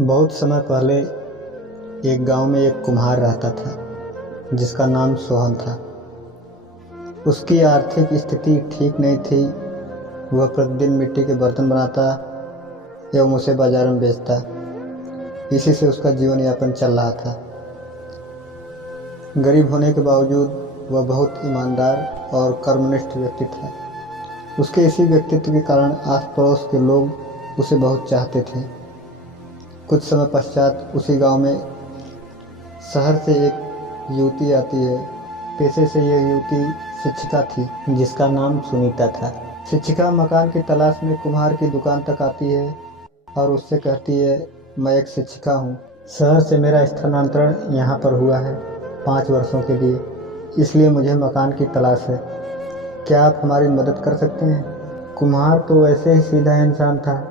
बहुत समय पहले एक गांव में एक कुम्हार रहता था जिसका नाम सोहन था। उसकी आर्थिक स्थिति ठीक नहीं थी। वह प्रतिदिन मिट्टी के बर्तन बनाता एवं उसे बाजार में बेचता। इसी से उसका जीवन यापन चल रहा था। गरीब होने के बावजूद वह बहुत ईमानदार और कर्मनिष्ठ व्यक्ति था। उसके इसी व्यक्तित्व के कारण आस पड़ोस के लोग उसे बहुत चाहते थे। कुछ समय पश्चात उसी गांव में शहर से एक युवती आती है। पेशे से यह युवती शिक्षिका थी जिसका नाम सुनीता था। शिक्षिका मकान की तलाश में कुम्हार की दुकान तक आती है और उससे कहती है, मैं एक शिक्षिका हूँ। शहर से मेरा स्थानांतरण यहाँ पर हुआ है 5 वर्षों के लिए, इसलिए मुझे मकान की तलाश है। क्या आप हमारी मदद कर सकते हैं? कुम्हार तो वैसे ही सीधा इंसान था।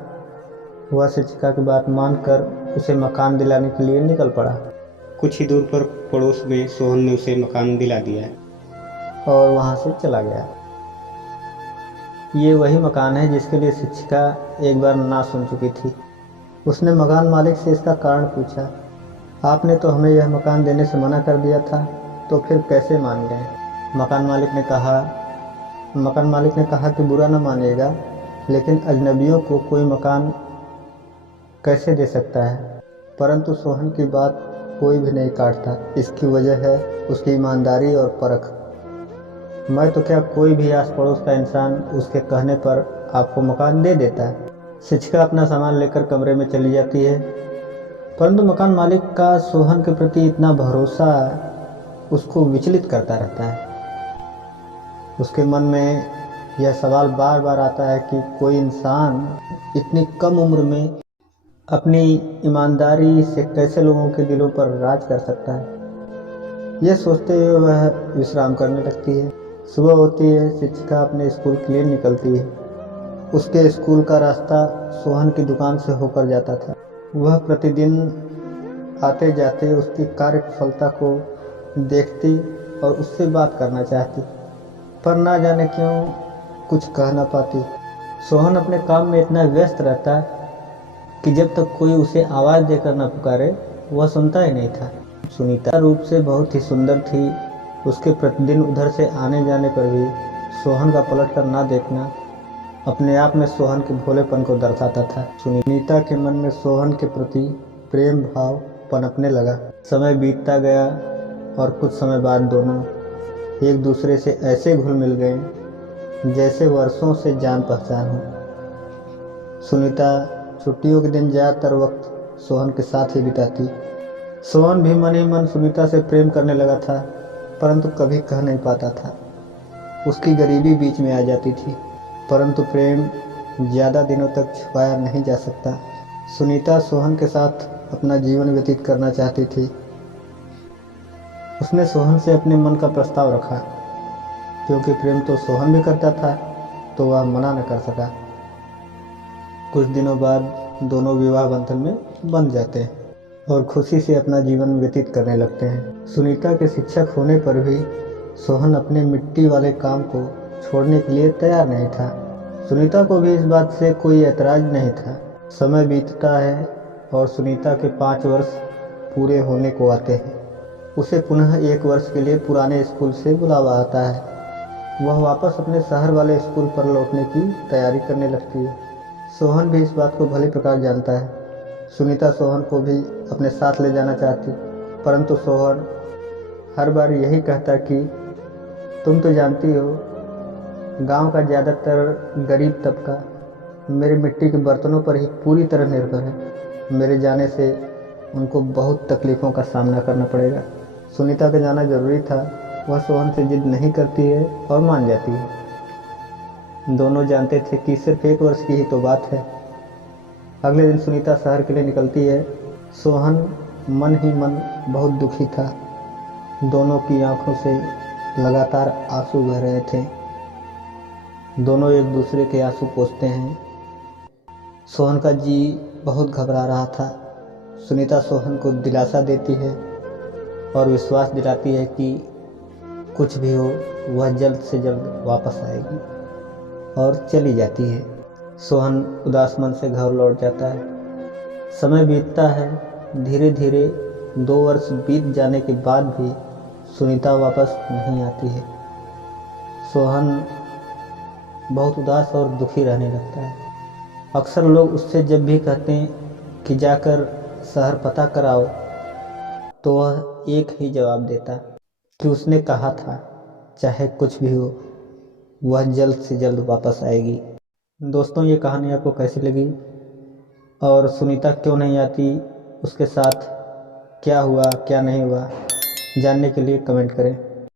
वह शिक्षिका की बात मानकर उसे मकान दिलाने के लिए निकल पड़ा। कुछ ही दूर पर पड़ोस में सोहन ने उसे मकान दिला दिया और वहाँ से चला गया। ये वही मकान है जिसके लिए शिक्षिका एक बार ना सुन चुकी थी। उसने मकान मालिक से इसका कारण पूछा। आपने तो हमें यह मकान देने से मना कर दिया था, तो फिर कैसे मान गए? मकान मालिक ने कहा कि बुरा न मानिएगा, लेकिन अजनबियों को कोई मकान कैसे दे सकता है। परंतु सोहन की बात कोई भी नहीं काटता। इसकी वजह है उसकी ईमानदारी और परख। मैं तो क्या, कोई भी आस पड़ोस का इंसान उसके कहने पर आपको मकान दे देता है। शिक्षिका अपना सामान लेकर कमरे में चली जाती है, परंतु मकान मालिक का सोहन के प्रति इतना भरोसा उसको विचलित करता रहता है। उसके मन में यह सवाल बार बार आता है कि कोई इंसान इतनी कम उम्र में अपनी ईमानदारी से कैसे लोगों के दिलों पर राज कर सकता है। यह सोचते हुए वह विश्राम करने लगती है। सुबह होती है, शिक्षिका अपने स्कूल के लिए निकलती है। उसके स्कूल का रास्ता सोहन की दुकान से होकर जाता था। वह प्रतिदिन आते जाते उसकी कार्यकुशलता को देखती और उससे बात करना चाहती, पर ना जाने क्यों कुछ कह ना पाती। सोहन अपने काम में इतना व्यस्त रहता कि जब तक कोई उसे आवाज़ देकर न पुकारे वह सुनता ही नहीं था। सुनीता रूप से बहुत ही सुंदर थी। उसके प्रतिदिन उधर से आने जाने पर भी सोहन का पलट कर ना देखना अपने आप में सोहन के भोलेपन को दर्शाता था। सुनीता के मन में सोहन के प्रति प्रेम भाव पनपने लगा। समय बीतता गया और कुछ समय बाद दोनों एक दूसरे से ऐसे घुल मिल गए जैसे वर्षों से जान पहचान हो। सुनीता छुट्टियों के दिन ज़्यादातर वक्त सोहन के साथ ही बिताती। सोहन भी मन ही मन सुनीता से प्रेम करने लगा था, परंतु कभी कह नहीं पाता था। उसकी गरीबी बीच में आ जाती थी, परंतु प्रेम ज़्यादा दिनों तक छुपाया नहीं जा सकता। सुनीता सोहन के साथ अपना जीवन व्यतीत करना चाहती थी। उसने सोहन से अपने मन का प्रस्ताव रखा, क्योंकि प्रेम तो सोहन भी करता था, तो वह मना न कर सका। कुछ दिनों बाद दोनों विवाह बंधन में बंध जाते हैं और खुशी से अपना जीवन व्यतीत करने लगते हैं। सुनीता के शिक्षक होने पर भी सोहन अपने मिट्टी वाले काम को छोड़ने के लिए तैयार नहीं था। सुनीता को भी इस बात से कोई ऐतराज नहीं था। समय बीतता है और सुनीता के 5 वर्ष पूरे होने को आते हैं। उसे पुनः 1 वर्ष के लिए पुराने स्कूल से बुलावा आता है। वह वापस अपने शहर वाले स्कूल पर लौटने की तैयारी करने लगती है। सोहन भी इस बात को भली प्रकार जानता है। सुनीता सोहन को भी अपने साथ ले जाना चाहती, परंतु सोहन हर बार यही कहता कि तुम तो जानती हो, गांव का ज़्यादातर गरीब तबका मेरे मिट्टी के बर्तनों पर ही पूरी तरह निर्भर है। मेरे जाने से उनको बहुत तकलीफ़ों का सामना करना पड़ेगा। सुनीता का जाना ज़रूरी था। वह सोहन से जिद नहीं करती है और मान जाती है। दोनों जानते थे कि सिर्फ 1 वर्ष की ही तो बात है। अगले दिन सुनीता शहर के लिए निकलती है। सोहन मन ही मन बहुत दुखी था। दोनों की आंखों से लगातार आंसू बह रहे थे। दोनों एक दूसरे के आंसू पोंछते हैं। सोहन का जी बहुत घबरा रहा था। सुनीता सोहन को दिलासा देती है और विश्वास दिलाती है कि कुछ भी हो वह जल्द से जल्द वापस आएगी, और चली जाती है। सोहन उदास मन से घर लौट जाता है। समय बीतता है, धीरे धीरे 2 वर्ष बीत जाने के बाद भी सुनीता वापस नहीं आती है। सोहन बहुत उदास और दुखी रहने लगता है। अक्सर लोग उससे जब भी कहते हैं कि जाकर शहर पता कराओ, तो वह एक ही जवाब देता कि उसने कहा था चाहे कुछ भी हो वह जल्द से जल्द वापस आएगी। दोस्तों, ये कहानी आपको कैसी लगी और सुनीता क्यों नहीं आती, उसके साथ क्या हुआ क्या नहीं हुआ, जानने के लिए कमेंट करें।